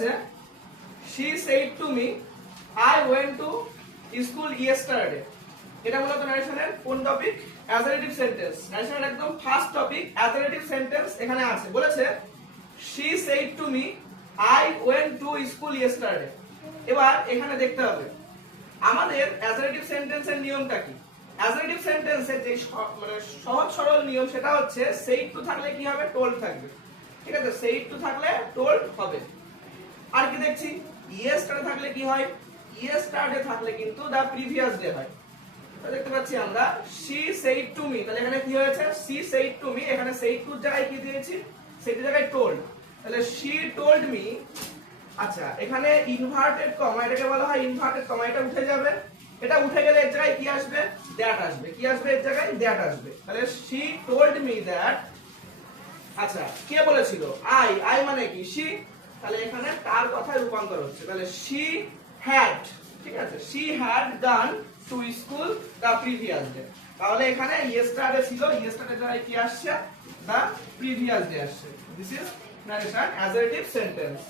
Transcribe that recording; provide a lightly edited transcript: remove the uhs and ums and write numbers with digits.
বলেছে she said to me I went to school yesterday। এটা মূলত ন্যারেশনের কোন টপিক? Assertive sentence. ন্যারেশনের একদম ফার্স্ট টপিক অ্যাসার্টিভ সেন্টেন্স এখানে আছে। বলেছে she said to me I went to school yesterday। এবার এখানে দেখতে হবে আমাদের অ্যাসার্টিভ সেন্টেন্সের নিয়মটা কি। অ্যাসার্টিভ সেন্টেন্সের যে মানে সহজ সরল নিয়ম সেটা হচ্ছে said to থাকলে কি হবে? told থাকবে। ঠিক আছে, said to থাকলে told হবে। আর কি দেখছি yesterday থাকলে কি হয়? yesterday থাকলে কিন্তু the previous day হয়। দেখতে পাচ্ছি আমরা she said to me, তাহলে এখানে কি হয়েছে? she said to me, এখানে said to জায়গায় কি দিয়েছি? said এর জায়গায় told, তাহলে she told me। আচ্ছা, এখানে ইনভার্টেড কমা, এটাকে বলা হয় ইনভার্টেড কমা, এটা উঠে যাবে। এটা উঠে গেলে এর জায়গায় কি আসবে? দ্যাট আসবে। কি আসবে এর জায়গায়? দ্যাট আসবে। তাহলে she told me that। আচ্ছা, কে বলেছিল? I মানে কি? she, তাহলে এখানে তার কথায় রূপান্তর হচ্ছে। তাহলে she had, ঠিক আছে, she had gone to school the previous day। তাহলে এখানে yesterday ছিল, yesterday জায়গায় কি আসছে? the previous day আসছে। This is narration assertive sentence।